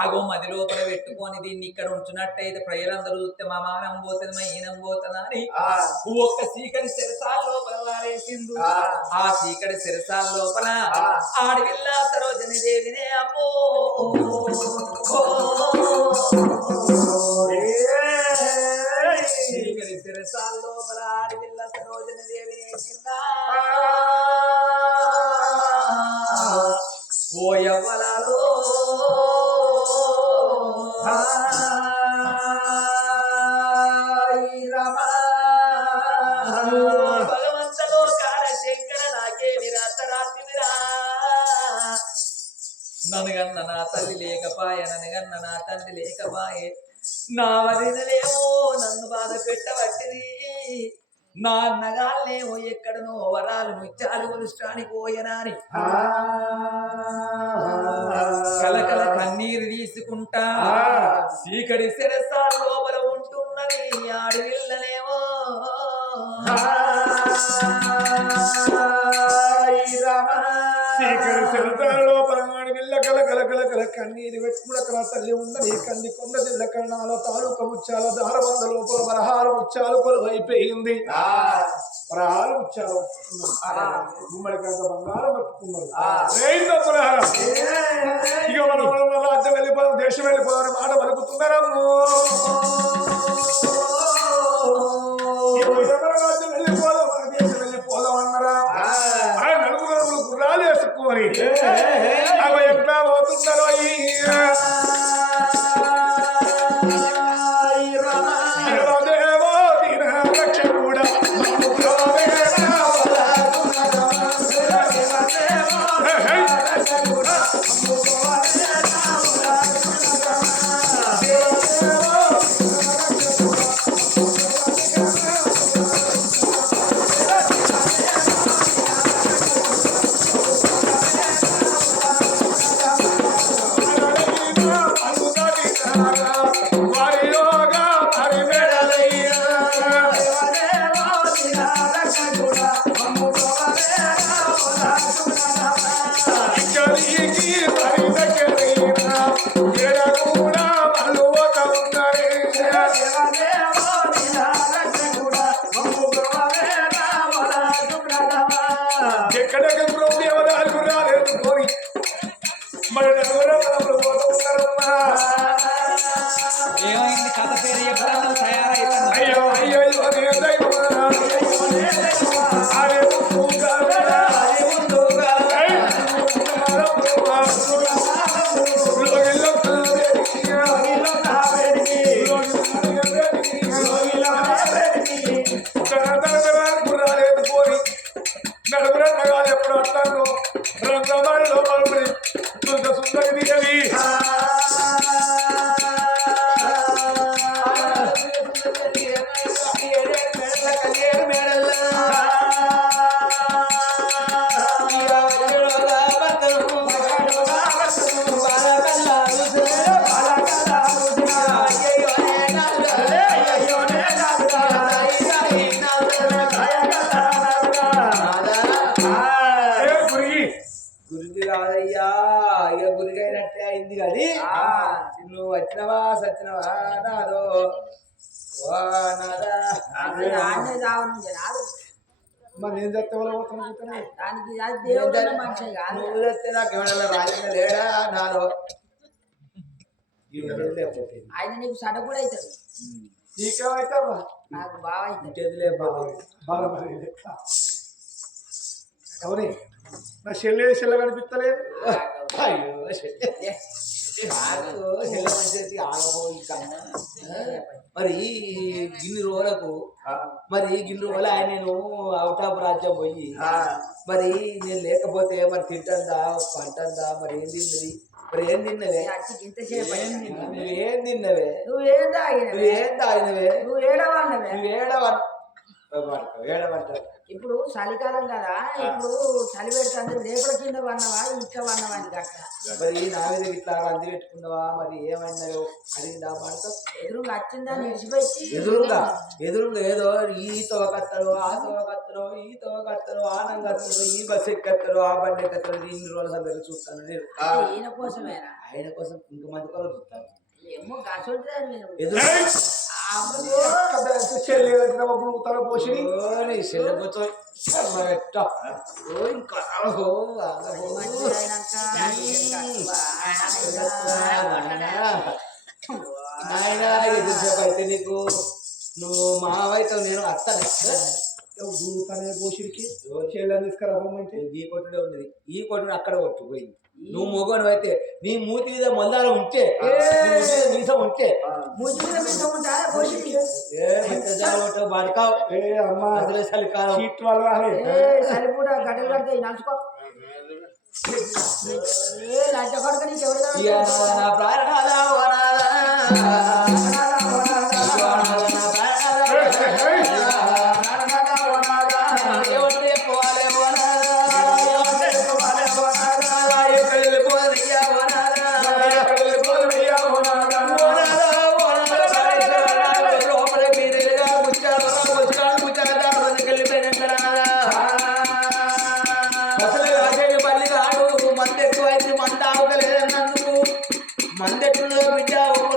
అగో మది లోపల పెట్టుకొని దీన్ని ఇక్కడ ఉంచున్నట్టయితే ప్రజలందరూ చూస్తే మా మానం పోతుంది మా ఈనం పోతుందా అని ఒక్క చీకటి శిరసాల లోపల వారేసిండు ఆ. చీకటి శిరసాల లోపల ఆడవిల్ల సరోజని దేవినే అమ్మో. చీకటి శిరసాల లోపల ఆడవిల్ల సరోజని దేవిని లేకపాయ నా తండ్రి లేకపాయే నా వదినలేమో నన్ను బాధ పెట్టబట్టిది నా అన్నగాళ్ళేమో ఎక్కడనో వరాలు ముత్యాలు కొలుష్టానికి పోయనాని కలకల కన్నీరు తీసుకుంటా. చీకటి సెరసా లోపల ఉంటున్నది. ఆడవిల్లనేమో చీకటి శరదాలలో పరమాడి విల్ల కల కల కల కల కన్నీరు పెట్టుకున్న కల తల్లి ఉన్నది. కంది కొండ జిల్ల కర్ణాల తాలూక ముత్యాల దారబంద లోపల వరహాలు ముత్యాలు కొలువు అయిపోయింది వరహాలు ముత్యాలు పట్టుకున్నారు గుమ్మడి కంట బంగారం పట్టుకున్నారు. ఇక మన రాజ్యం వెళ్ళిపోదాం దేశం వెళ్ళిపోదాం మాట పలుకుతున్నారమ్ము ఉండాలి పోయి. నలుగురన్నగాలు ఎప్పుడు అంటాను రంగమాడిలో మలుపుని సుంద సుందరి దేవి ఇక గురికైనట్టే అయింది కానీ నువ్వు వచ్చినవా సచ్చినవా నాదో. మరి దానికి నువ్వు చేస్తే నాకు లేడా నాదో ఆయన నీకు సడ కూడా నాకు బాగా అవుతుంది బాగా ఎవరి నా చెల్లె చెల్ల కనిపిస్తలేదు అయ్యో చెల్ల. మంచి ఆగపో కన్నా మరి గిన్ని రోజులకు మరి గిన్ని రోజులు ఆయన నేను అవుట్ ఆఫ్ రాజ్యం పోయి మరి నేను లేకపోతే మరి తింటుందా పంటందా మరి ఏం తిన్నది? మరి ఏం తిన్నవే. నువ్వేం తిన్నవే? నువ్వేం తాగినవే? నువ్వేం తాగినవే? నువ్వు ఏడవన్నవే నువ్వు ఏడవ ఏడవంటావు ఇప్పుడు చలికాలం కదా ఇప్పుడు చలి పెడుతుంది రేపల కింద వన్నవా ఇట్లా వన్నవా అని గట్ట మరి నా మీద ఇట్లా అంది పెట్టుకున్నావా మరి ఏమైందో అడిగిందా మాట ఎదురుగా వచ్చిందా నిలిచిపెట్టి ఎదురుగా ఎదురుగా ఏదో ఈ తోకత్తరు ఆ తోకత్తరు ఈ తోకత్తరు ఆ నంగత్తరు ఈ బస్ ఎక్కత్తరు ఆ బండి ఎక్కత్తరు ఇన్ని రోజుల సందర్భం చూస్తాను నేను. ఈయన కోసమేనా? ఆయన కోసం ఇంకమంది కూడా చూస్తాను. ఏమో నేను ఎదురు చెల్లి తన పోషిని అయితే నీకు నువ్వు మావైతే నేను అత్తనే తనే పోషిడికి చెల్లని ఈ కొట్టుడే ఉన్నది ఈ కొట్టుడు అక్కడ కొట్టుపోయింది నువ్వు మొగను అయితే నీ మూతి మీద మొందాలు ఉంటే నీసం ఉంటే मुझे में तो उठा है बोशी की ए मत जाओ तो, तो बाड़काओ ए अम्मा अगले साल का सीट वाला है। ए सारे पूरा गाड़ी लग गई नाच को ए लाज कर कर के। और या ना प्राण ना वना ना